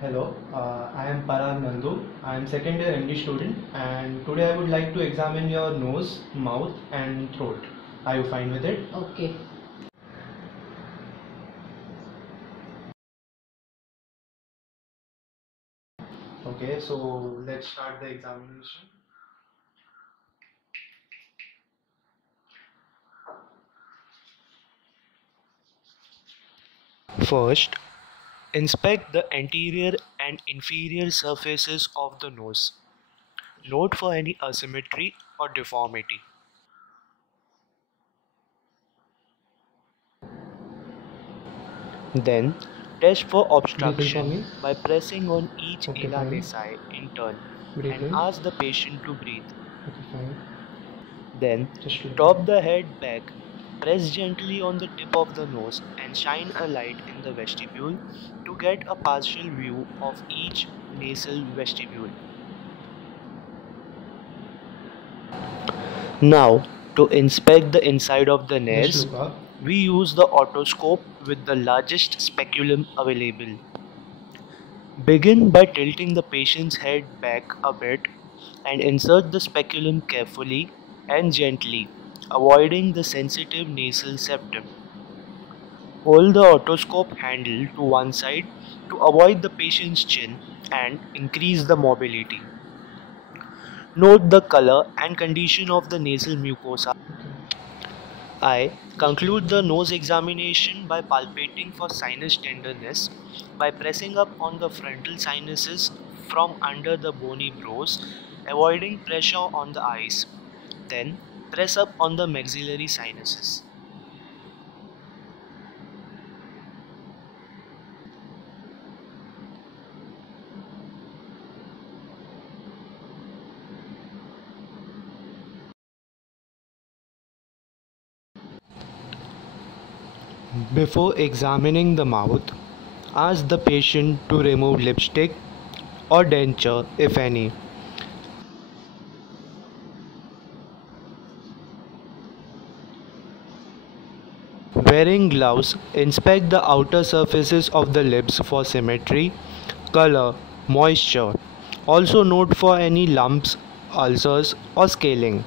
Hello, I am Parag Nandu. I am second year MD student and today I would like to examine your nose, mouth and throat. Are you fine with it? Okay. Okay, so let's start the examination. First, inspect the anterior and inferior surfaces of the nose. Note for any asymmetry or deformity. Then, test for obstruction by pressing on each ala nasi in turn and ask the patient to breathe. Then, top the head back, press gently on the tip of the nose and shine a light in the vestibule to get a partial view of each nasal vestibule. Now, to inspect the inside of the nares, we use the otoscope with the largest speculum available. Begin by tilting the patient's head back a bit and insert the speculum carefully and gently, avoiding the sensitive nasal septum. Hold the otoscope handle to one side to avoid the patient's chin and increase the mobility. Note the color and condition of the nasal mucosa. I conclude the nose examination by palpating for sinus tenderness by pressing up on the frontal sinuses from under the bony brows, avoiding pressure on the eyes. Then press up on the maxillary sinuses. Before examining the mouth, ask the patient to remove lipstick or denture if any. Wearing gloves, inspect the outer surfaces of the lips for symmetry, color, moisture. Also note for any lumps, ulcers or scaling.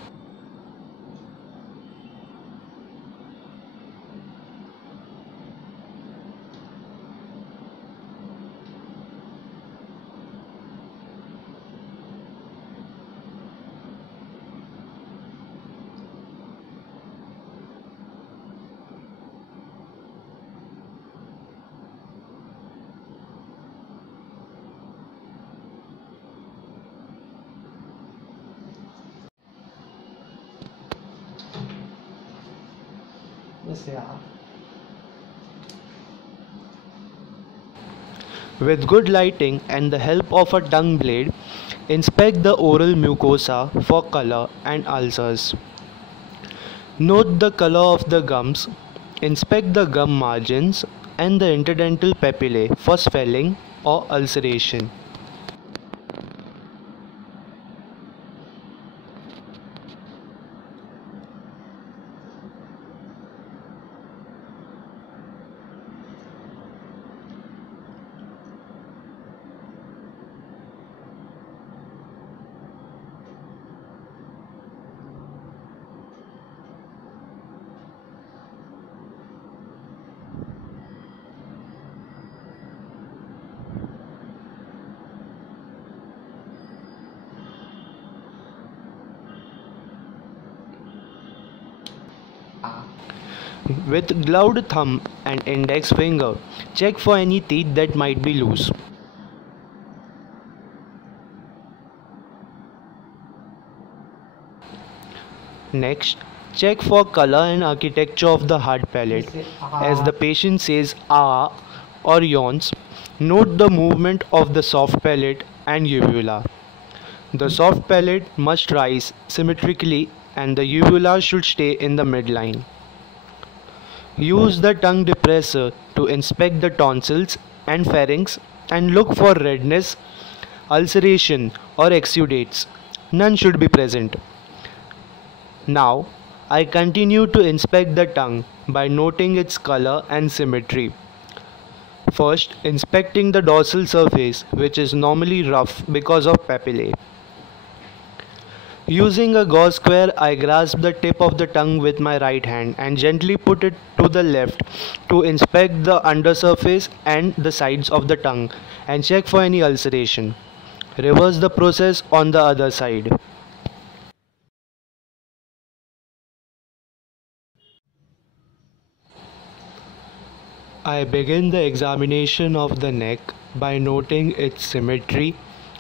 With good lighting and the help of a tongue blade, inspect the oral mucosa for color and ulcers. Note the color of the gums, inspect the gum margins and the interdental papillae for swelling or ulceration. With gloved thumb and index finger, check for any teeth that might be loose. Next, check for color and architecture of the hard palate. As the patient says ah or yawns, note the movement of the soft palate and uvula. The soft palate must rise symmetrically and the uvula should stay in the midline. Use the tongue depressor to inspect the tonsils and pharynx and look for redness, ulceration or exudates. None should be present. Now, I continue to inspect the tongue by noting its color and symmetry. First, inspecting the dorsal surface, which is normally rough because of papillae. Using a gauze square, I grasp the tip of the tongue with my right hand and gently put it to the left to inspect the undersurface and the sides of the tongue and check for any ulceration. Reverse the process on the other side. I begin the examination of the neck by noting its symmetry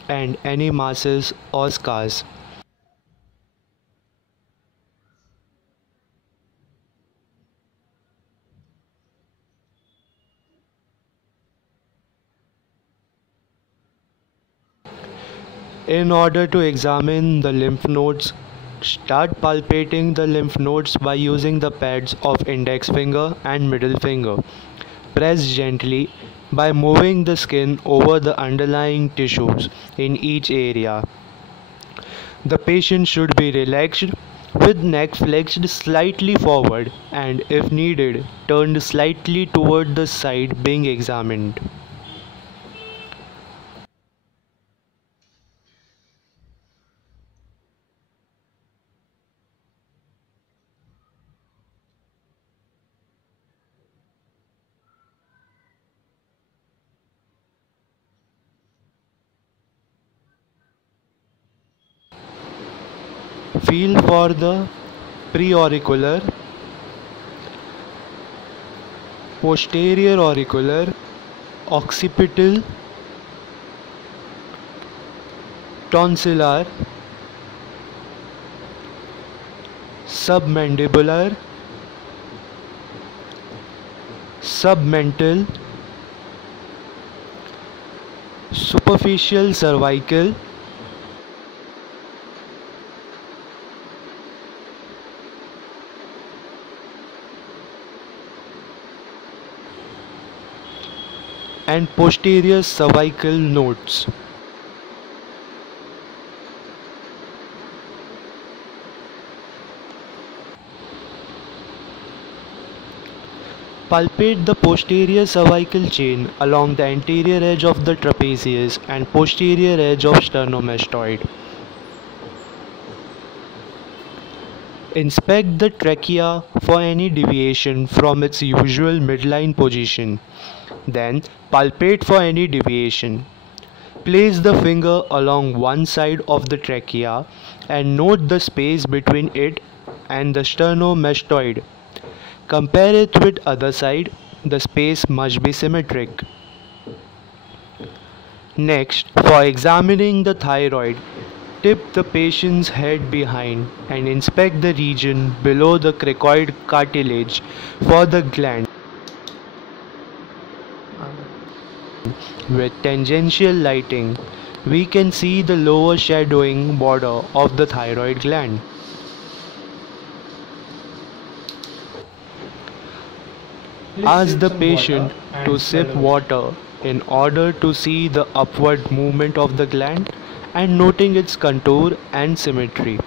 and any masses or scars. In order to examine the lymph nodes, start palpating the lymph nodes by using the pads of index finger and middle finger. Press gently by moving the skin over the underlying tissues in each area. The patient should be relaxed with neck flexed slightly forward and, if needed, turned slightly toward the side being examined. Feel for the preauricular, posterior auricular, occipital, tonsillar, submandibular, submental, superficial cervical, and posterior cervical nodes. Palpate the posterior cervical chain along the anterior edge of the trapezius and posterior edge of sternomastoid. Inspect the trachea for any deviation from its usual midline position. Then palpate for any deviation. Place the finger along one side of the trachea and note the space between it and the sternomastoid. Compare it with other side. The space must be symmetric. Next, for examining the thyroid, tip the patient's head behind and inspect the region below the cricoid cartilage for the gland. With tangential lighting, we can see the lower shadowing border of the thyroid gland. Ask the patient to sip water in order to see the upward movement of the gland and noting its contour and symmetry.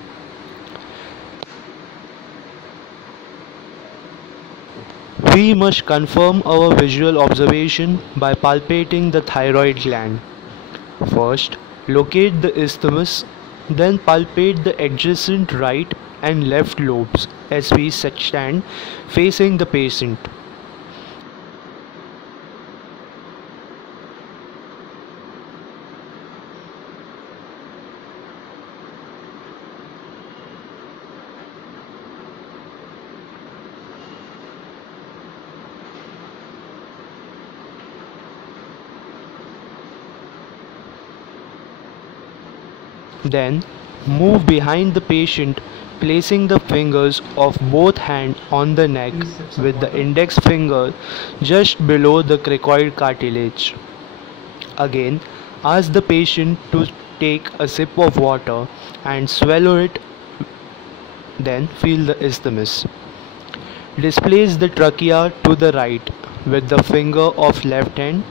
We must confirm our visual observation by palpating the thyroid gland. First, locate the isthmus, then palpate the adjacent right and left lobes as we stand facing the patient. Then, move behind the patient, placing the fingers of both hands on the neck with the index finger just below the cricoid cartilage. Again, ask the patient to take a sip of water and swallow it, then feel the isthmus. Displace the trachea to the right with the finger of left hand.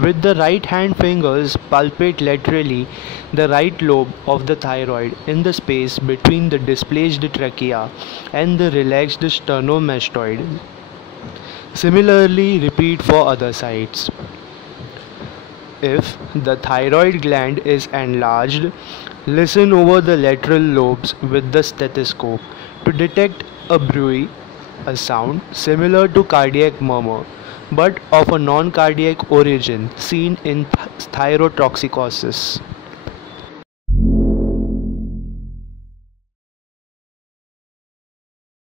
With the right hand fingers, palpate laterally the right lobe of the thyroid in the space between the displaced trachea and the relaxed sternomastoid. Similarly, repeat for other sides. If the thyroid gland is enlarged, listen over the lateral lobes with the stethoscope to detect a bruit, a sound similar to cardiac murmur but of a non-cardiac origin seen in thyrotoxicosis.